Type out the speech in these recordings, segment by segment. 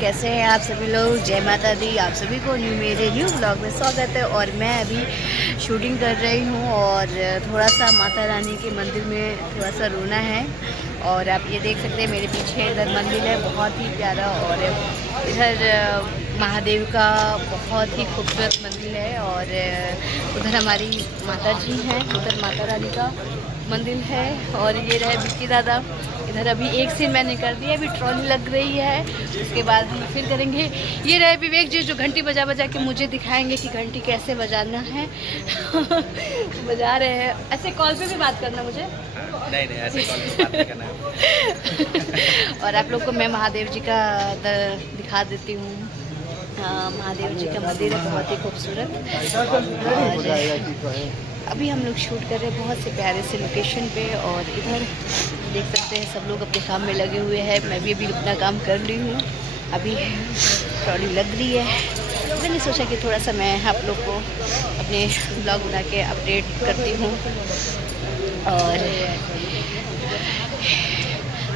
कैसे हैं आप सभी लोग। जय माता दी। आप सभी को मेरे न्यू ब्लॉग में स्वागत है। और मैं अभी शूटिंग कर रही हूँ और थोड़ा सा माता रानी के मंदिर में थोड़ा सा रोना है। और आप ये देख सकते हैं मेरे पीछे इधर मंदिर है, बहुत ही प्यारा। और इधर महादेव का बहुत ही खूबसूरत मंदिर है। और उधर हमारी माता जी हैं, उधर माता रानी का मंदिर है। और ये रहे विक्की दादा। इधर अभी एक सीन मैंने कर दिया, अभी ट्रॉली लग रही है, उसके बाद हम फिर करेंगे। ये रहे विवेक जी जो घंटी बजा बजा के मुझे दिखाएंगे कि घंटी कैसे बजाना है। बजा रहे हैं। ऐसे कॉल पे भी बात करना मुझे नहीं ऐसे कॉल पे बात नहीं करना है। और आप लोग को मैं महादेव जी का दिखा देती हूँ। महादेव जी का मंदिर है, बहुत ही खूबसूरत। और अभी हम लोग शूट कर रहे हैं बहुत से प्यारे से लोकेशन पे। और इधर देख सकते हैं सब लोग अपने काम में लगे हुए हैं। मैं भी अभी अपना काम कर रही हूँ। अभी ट्रॉली लग रही है। मैंने सोचा कि थोड़ा सा मैं आप लोग को अपने ब्लॉग बना के अपडेट करती हूँ। और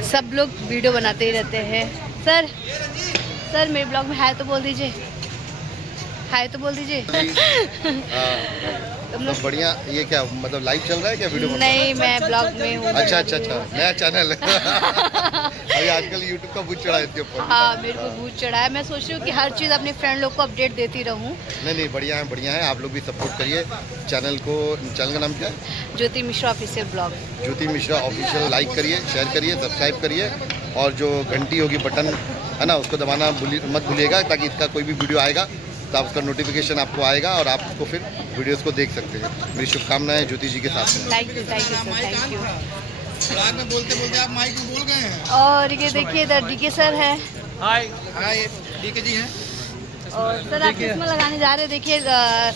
सब लोग वीडियो बनाते ही रहते हैं। सर मेरे ब्लॉग में हाय तो बोल दीजिए, हाय तो बोल दीजिए। तो बढ़िया। ये क्या मतलब लाइव चल रहा है क्या वीडियो? नहीं, मैं ब्लॉग में हूँ। अच्छा नया चैनल है। अभी आजकल यूट्यूब का भूत चढ़ा है इसके ऊपर। हाँ, मेरे को भूत चढ़ा है। मैं सोच रही हूँ कि हर चीज़ अपने फ्रेंड लोग को अपडेट देती रहूँ। नहीं बढ़िया है। आप लोग भी सपोर्ट करिए चैनल को। चैनल का नाम क्या है? ज्योति मिश्रा ऑफिशियल ब्लॉग। ज्योति मिश्रा ऑफिशियल। लाइक करिए, शेयर करिए, सब्सक्राइब करिए। और जो घंटी होगी बटन है ना, उसको दबाना मत भूलिएगा, ताकि इसका कोई भी वीडियो आएगा तो आप उसका नोटिफिकेशन आपको आएगा और आप उसको फिर वीडियोस को देख सकते हैं। मेरी शुभकामनाएं ज्योति जी के साथ में। Thank you sir, thank you. Blog में बोलते आप माइक में बोल गए हैं। और ये देखिए इधर डीके सर है। हाय डीके जी हैं। और सर आप चश्मा लगाने जा रहे हैं। देखिए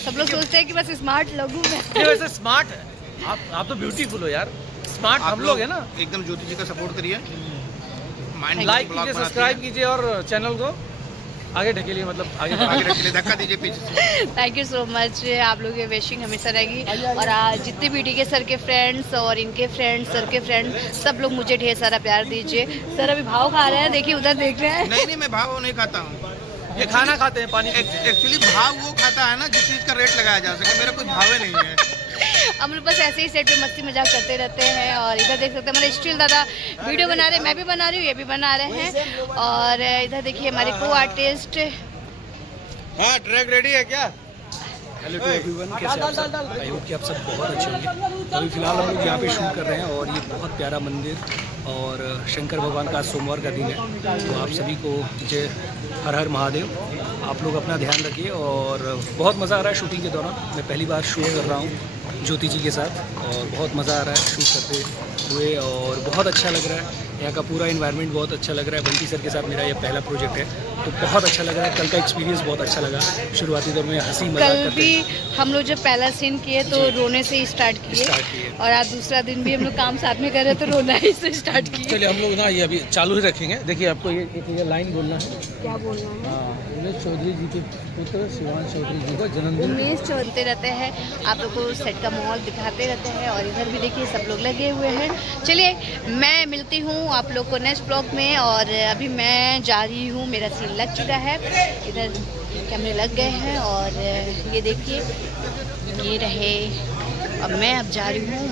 सब लोग सोचते हैं कि बस स्मार्ट लगूं मैं। ये वैसे स्मार्ट है आप तो ब्यूटीफुल हो यार। स्मार्ट हम लोग है ना। एकदम ज्योति जी का सपोर्ट करिए, लाइक कीजिए, सब्सक्राइब कीजिए और चैनल को आगे ढकेलिए, मतलब आगे ढकेलिए, धक्का दीजिए पीछे से। Thank you so much. आप लोगों की विशिंग हमेशा रहेगी। और जितने भी डीके सर के फ्रेंड्स और इनके फ्रेंड्स, सर के फ्रेंड्स, सब लोग मुझे ढेर सारा प्यार दीजिए। सर अभी भाव खा रहे हैं, देखिए उधर देख रहे हैं। नहीं मैं भाव नहीं खाता हूँ। ये खाना खाते हैं पानी। एक्चुअली भाव वो खाता है ना जिस चीज़ का रेट लगाया जा सके। मेरा कोई भाव नहीं है। हम लोग बस ऐसे ही सेट पे मस्ती मजाक करते रहते हैं। और इधर देख सकते हैं हमारे स्टिल दादा वीडियो बना रहे हैं, मैं भी बना रही हूँ, ये भी बना रहे हैं। और इधर देखिए हमारे को आर्टिस्ट। हाँ, ट्रैक रेडी है क्या? हेलो टू एवरीवन, कैसे आप सब? आई होप कि आप सब बहुत अच्छे होंगे। अभी फ़िलहाल हम लोग यहाँ पे शूट कर रहे हैं और ये बहुत प्यारा मंदिर और शंकर भगवान का सोमवार का दिन है। तो आप सभी को जय हर हर महादेव। आप लोग अपना ध्यान रखिए और बहुत मज़ा आ रहा है शूटिंग के दौरान। मैं पहली बार शूट कर रहा हूँ ज्योति जी के साथ और बहुत मज़ा आ रहा है शूट करते हुए और बहुत अच्छा लग रहा है। यहाँ का पूरा इन्वायरमेंट बहुत अच्छा लग रहा है। बंटी सर के साथ मेरा ये पहला प्रोजेक्ट है तो बहुत अच्छा लग रहा है। कल का एक्सपीरियंस बहुत अच्छा लगा। शुरुआती दौर में हंसी मजाक कल करते भी हम लोग जब पहला सीन किए तो रोने से ही स्टार्ट किए। और आज दूसरा दिन भी हम लोग काम साथ में कर रहे तो रोना ही से स्टार्ट किए। चलिए हम लोग ना ये अभी चालू ही रखेंगे। देखिए आपको ये लाइन बोलना है। क्या बोलना है? उमेश चौधरी जी के पुत्र शिवान चौधरी जी का जन्मदिन। उमेश चलते रहते हैं, आप लोग को सेट का माहौल दिखाते रहते हैं। और इधर भी देखिए सब लोग लगे हुए हैं। चलिए मैं मिलती हूँ आप लोग को नेक्स्ट ब्लॉग में। और अभी मैं जा रही हूँ, मेरा सीन लग चुका है, इधर कैमरे लग गए हैं। और ये देखिए ये रहे। अब मैं अब जा रही हूँ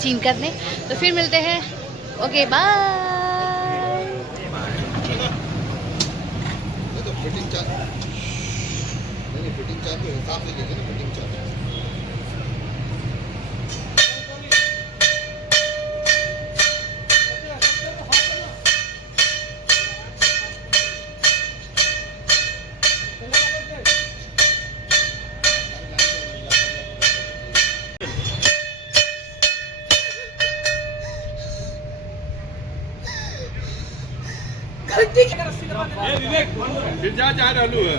सीन करने, तो फिर मिलते हैं। Okay bye. फिटिंग चार्ज नहीं, फिटिंग चार्ज के हिसाब से लीजिए ना। फिटिंग चार्ज फिर जा रहलू है।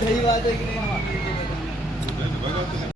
सही बात है कि नहीं?